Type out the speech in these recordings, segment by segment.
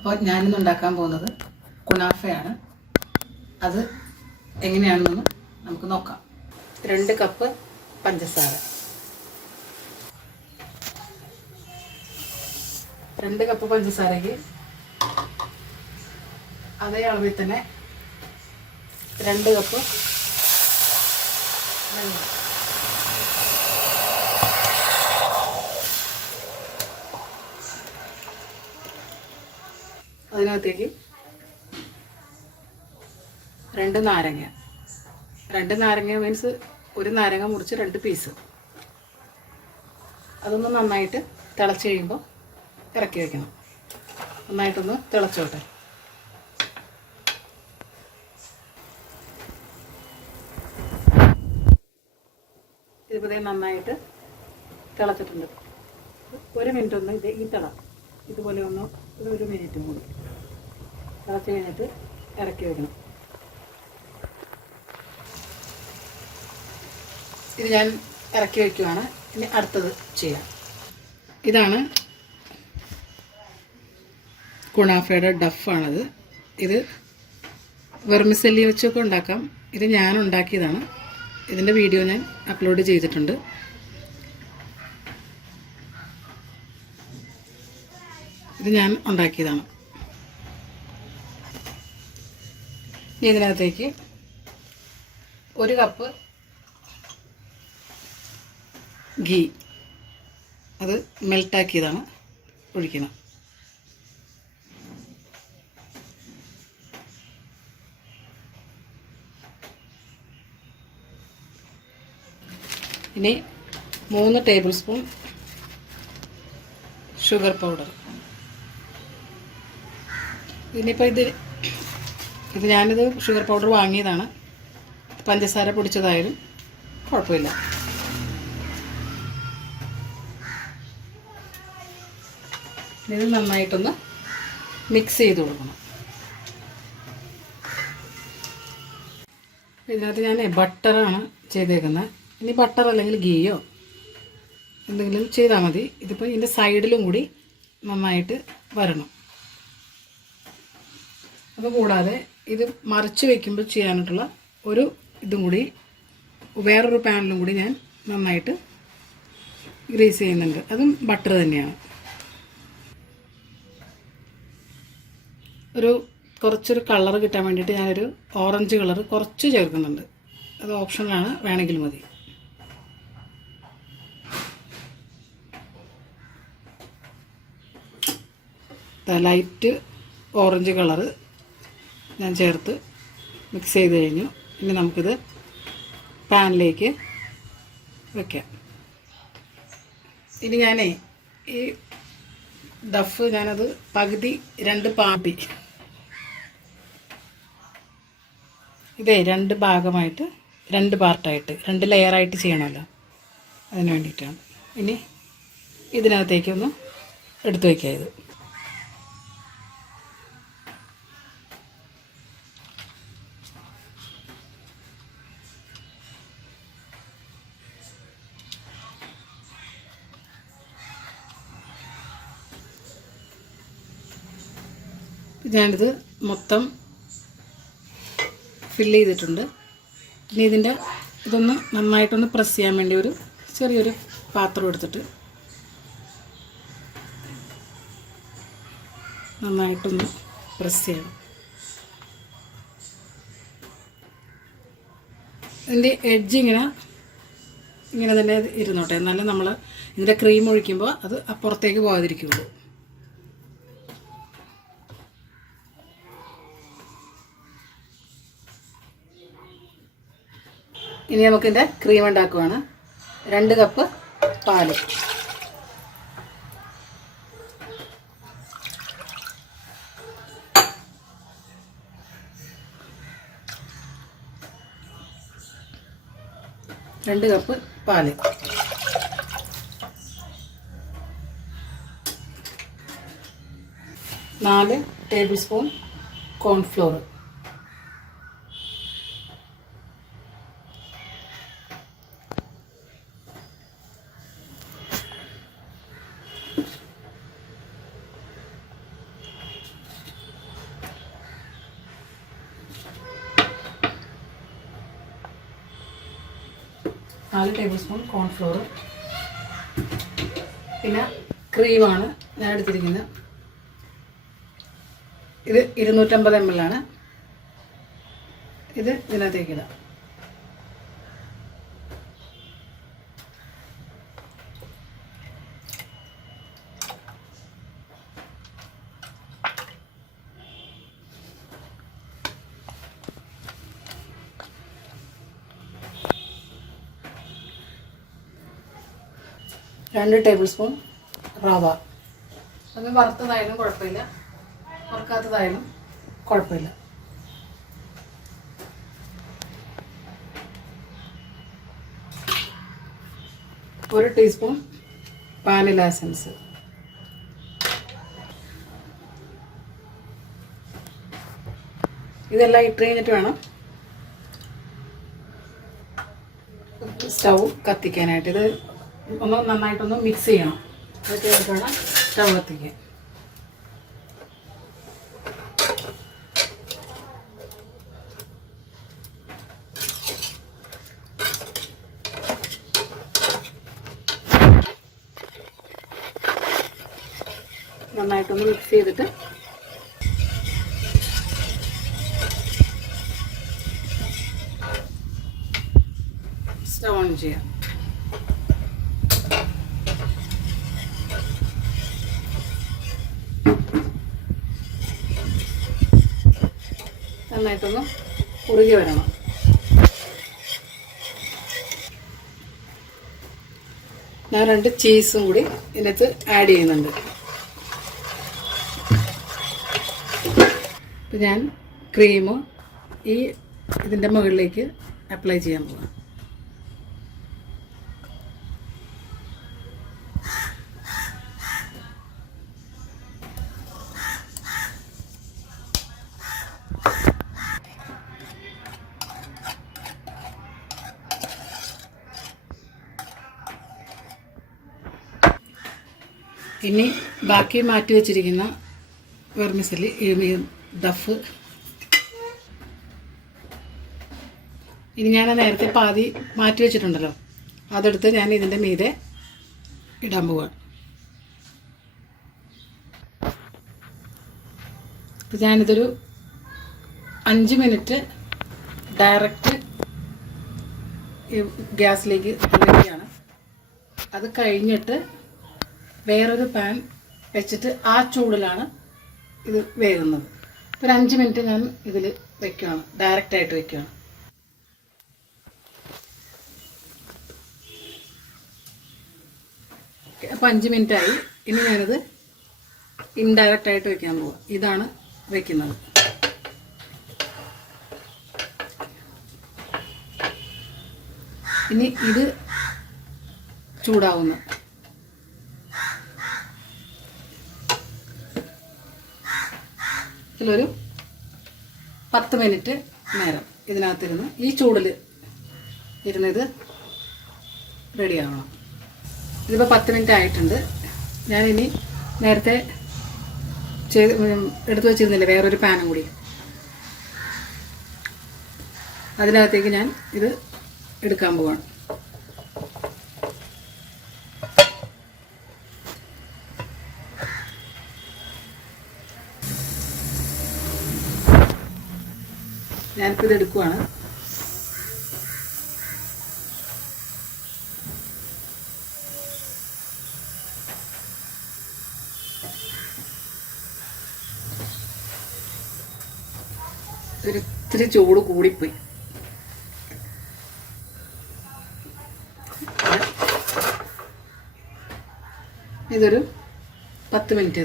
അപ്പോൾ ഞാനിന്ന് ഉണ്ടാക്കാൻ പോകുന്നത് കുനാഫയാണ്. അത് എങ്ങനെയാണെന്ന് നമുക്ക് നോക്കാം. 2 കപ്പ് പഞ്ചസാര, 2 കപ്പ് പഞ്ചസാരയ്ക്ക് അതേ അളവിൽ തന്നെ 2 കപ്പ് വെള്ളം. അതിനകത്തേക്ക് 2 നാരങ്ങ, 2 നാരങ്ങ മീൻസ് 1 നാരങ്ങ മുറിച്ച് 2 പീസ്. അതൊന്ന് നന്നായിട്ട് തിളച്ച് കഴിയുമ്പോൾ ഇറക്കി വയ്ക്കണം. നന്നായിട്ടൊന്ന് തിളച്ചോട്ടെ. ഇതിപ്പോൾ നന്നായിട്ട് തിളച്ചിട്ടുണ്ട്. 1 മിനിറ്റ് ഒന്ന് ഈ ഇതുപോലെ ഒന്ന് 1 മിനിറ്റും കൂടി തിളച്ച് കഴിഞ്ഞിട്ട് ഇറക്കി വയ്ക്കണം. ഇത് ഞാൻ ഇറക്കി വയ്ക്കുകയാണ്. ഇനി അടുത്തത് ചെയ്യാം. ഇതാണ് കുനാഫയുടെ ഡഫാണത്. ഇത് വെർമിസെല്ലി വെച്ചൊക്കെ ഉണ്ടാക്കാം. ഇത് ഞാൻ ഉണ്ടാക്കിയതാണ്. ഇതിൻ്റെ വീഡിയോ ഞാൻ അപ്ലോഡ് ചെയ്തിട്ടുണ്ട്. ഇത് ഞാൻ ഉണ്ടാക്കിയതാണ്. ഇനി ഇതിനകത്തേക്ക് 1 കപ്പ് ഗീ, അത് മെൽട്ടാക്കിയതാണ്, ഒഴിക്കണം. ഇനി 3 ടേബിൾ സ്പൂൺ ഷുഗർ പൗഡർ. ഇനിയിപ്പോൾ ഇത് ഞാനിത് ഷുഗർ പൗഡർ വാങ്ങിയതാണ്. പഞ്ചസാര പൊടിച്ചതായാലും കുഴപ്പമില്ല. ഇത് നന്നായിട്ടൊന്ന് മിക്സ് ചെയ്ത് കൊടുക്കണം. ഇതിനകത്ത് ഞാൻ ബട്ടറാണ് ചെയ്തേക്കുന്നത്. ഇനി ബട്ടർ അല്ലെങ്കിൽ ഗീയോ എന്തെങ്കിലും ചെയ്താൽ മതി. ഇതിപ്പോൾ ഇതിൻ്റെ സൈഡിലും കൂടി നന്നായിട്ട് വരണം. അപ്പോൾ കൂടാതെ ഇത് മറിച്ച് വയ്ക്കുമ്പോൾ ചെയ്യാനായിട്ടുള്ള ഒരു ഇതും കൂടി വേറൊരു പാനിലും കൂടി ഞാൻ നന്നായിട്ട് ഗ്രീസ് ചെയ്യുന്നുണ്ട്. അതും ബട്ടർ തന്നെയാണ്. കുറച്ചൊരു കളർ കിട്ടാൻ വേണ്ടിയിട്ട് ഞാനൊരു ഓറഞ്ച് കളർ കുറച്ച് ചേർക്കുന്നുണ്ട്. അത് ഓപ്ഷനാണ്, വേണമെങ്കിൽ മതി. ലൈറ്റ് ഓറഞ്ച് കളറ് ഞാൻ ചേർത്ത് മിക്സ് ചെയ്ത് കഴിഞ്ഞു. ഇനി നമുക്കിത് പാനിലേക്ക് വയ്ക്കാം. ഇനി ഞാനേ ഈ ഡഫ് ഞാനത് പകുതി 2 പാർട്ടി, ഇതേ 2 ഭാഗമായിട്ട് 2 പാർട്ടായിട്ട് 2 ലെയറായിട്ട് ചെയ്യണമല്ലോ, അതിന് വേണ്ടിയിട്ടാണ്. ഇനി ഇതിനകത്തേക്കൊന്ന് എടുത്തു വയ്ക്കാം. ഇത് ഞാനിത് മൊത്തം ഫില്ല് ചെയ്തിട്ടുണ്ട്. ഇനി ഇതൊന്ന് നന്നായിട്ടൊന്ന് പ്രസ് ചെയ്യാൻ വേണ്ടി ഒരു ചെറിയൊരു പാത്രം എടുത്തിട്ട് നന്നായിട്ടൊന്ന് പ്രസ് ചെയ്യണം. ഇതിൻ്റെ എഡ്ജ് ഇങ്ങനെ തന്നെ ഇരുന്നോട്ടെ, എന്നാലും നമ്മൾ ഇതിൻ്റെ ക്രീം ഒഴിക്കുമ്പോൾ അത് അപ്പുറത്തേക്ക് പോകാതിരിക്കുള്ളൂ. ഇനി നമുക്കിതിൻ്റെ ക്രീം ഉണ്ടാക്കുവാണ്. 2 കപ്പ് പാല്, 2 കപ്പ് പാല്, 4 table spoon cornflour, 4 table spoon cornflour, പിന്നെ ക്രീമാണ് ഞാൻ എടുത്തിരിക്കുന്നത്. ഇത് 250 ml ആണ്. ഇത് ഇതിനകത്തേക്ക് ഇടാം. രണ്ട് ടേബിൾ സ്പൂൺ റവ. അത് വറുത്തതായാലും കുഴപ്പമില്ല, വറുക്കാത്തതായാലും കുഴപ്പമില്ല. ഒരു ടീസ്പൂൺ വാനില എസൻസ്. ഇതെല്ലാം ഇട്ട് കഴിഞ്ഞിട്ട് വേണം സ്റ്റൗ കത്തിക്കാനായിട്ട്. ഇത് ഒന്ന് നന്നായിട്ടൊന്ന് മിക്സ് ചെയ്യണം. അതൊക്കെ ആയിട്ട് വേണം സ്റ്റൗ കത്തിക്കാൻ. നന്നായിട്ടൊന്ന് മിക്സ് ചെയ്തിട്ട് സ്റ്റൗ ഓൺ ചെയ്യാം. നന്നായിട്ടൊന്ന് കുറുകി വരണം. ഞാൻ 2 ചീസും കൂടി ഇതിനകത്ത് ആഡ് ചെയ്യുന്നുണ്ട്. ഇപ്പം ഞാൻ ക്രീം ഇതിൻ്റെ മുകളിലേക്ക് അപ്ലൈ ചെയ്യാൻ പോവാം. ഇനി ബാക്കി മാറ്റി വെച്ചിരിക്കുന്ന വെർമിസെല്ലി ഡഫ്, ഇനി ഞാൻ നേരത്തെ പാതി മാറ്റി വെച്ചിട്ടുണ്ടല്ലോ, അതെടുത്ത് ഞാൻ ഇതിൻ്റെ മീതെ ഇടാൻ പോവാണ്. അപ്പോൾ ഞാനിതൊരു 5 മിനിറ്റ് ഡയറക്റ്റ് ഗ്യാസിലേക്ക് വയ്ക്കുകയാണ്. അത് കഴിഞ്ഞിട്ട് വേറൊരു പാൻ വെച്ചിട്ട് ആ ചൂടിലാണ് ഇത് വേകുന്നത്. ഒരു 5 മിനിറ്റ് ഞാൻ ഇതിൽ വെക്കുകയാണ്, ഡയറക്റ്റായിട്ട് വെക്കുകയാണ്. അപ്പോൾ 5 മിനിറ്റായി. ഇനി ഞാനിത് ഇൻഡയറക്റ്റായിട്ട് വെക്കാൻ പോവാം. ഇതാണ് വെക്കുന്നത്. ഇനി ഇത് ചൂടാവുന്നു. ഇതിലൊരു 10 മിനിറ്റ് നേരം ഇതിനകത്തിരുന്ന് ഈ ചൂടിൽ ഇരുന്നത് റെഡിയാവണം. ഇതിപ്പോൾ 10 മിനിറ്റ് ആയിട്ടുണ്ട്. ഞാനിനി നേരത്തെ എടുത്തു വച്ചിരുന്നില്ലേ വേറൊരു പാനും കൂടി, അതിനകത്തേക്ക് ഞാൻ ഇത് എടുക്കാൻ പോവാണ്. ഞാനിപ്പോൾ ഇത് എടുക്കുവാണ്. ഇത്തിരി ചൂട് കൂടിപ്പോയി. ഇതൊരു 10 മിനിറ്റ്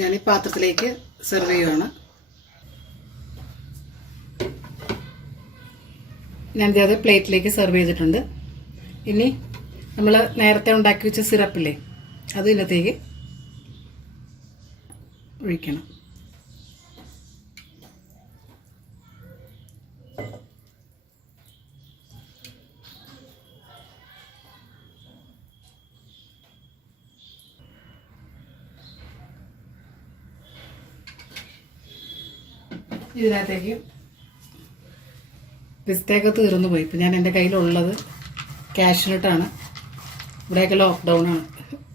ഞാൻ ഈ പാത്രത്തിലേക്ക് സെർവ് ചെയ്യുകയാണ്. ഞാനിത് പ്ലേറ്റിലേക്ക് സെർവ് ചെയ്തിട്ടുണ്ട്. ഇനി നമ്മൾ നേരത്തെ ഉണ്ടാക്കി വെച്ച സിറപ്പില്ലേ, അത് ഇതിനകത്തേക്ക് ഒഴിക്കണം. ഇതിനകത്തേക്ക് പിസ്തയൊക്കെ തീർന്നു പോയി. ഇപ്പം ഞാൻ എൻ്റെ കയ്യിലുള്ളത് ക്യാഷ്നട്ടാണ്. ഇവിടെയൊക്കെ ലോക്ക്ഡൗൺ ആണ്,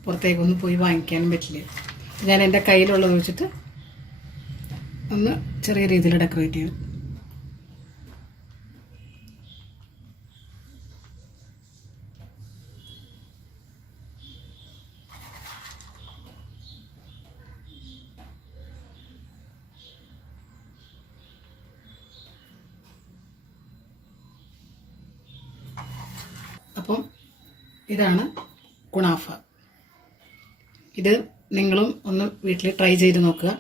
പുറത്തേക്കൊന്നും പോയി വാങ്ങിക്കാനും പറ്റില്ല. ഞാൻ എൻ്റെ കയ്യിലുള്ളത് വെച്ചിട്ട് ഒന്ന് ചെറിയ രീതിയിൽ ഡെക്കറേറ്റ് ചെയ്യും. അപ്പം ഇതാണ് കുണാഫ. ഇത് നിങ്ങളും ഒന്ന് വീട്ടിൽ ട്രൈ ചെയ്ത് നോക്കുക.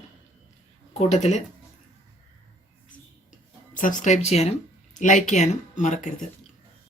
കൂട്ടത്തിൽ സബ്സ്ക്രൈബ് ചെയ്യാനും ലൈക്ക് ചെയ്യാനും മറക്കരുത്.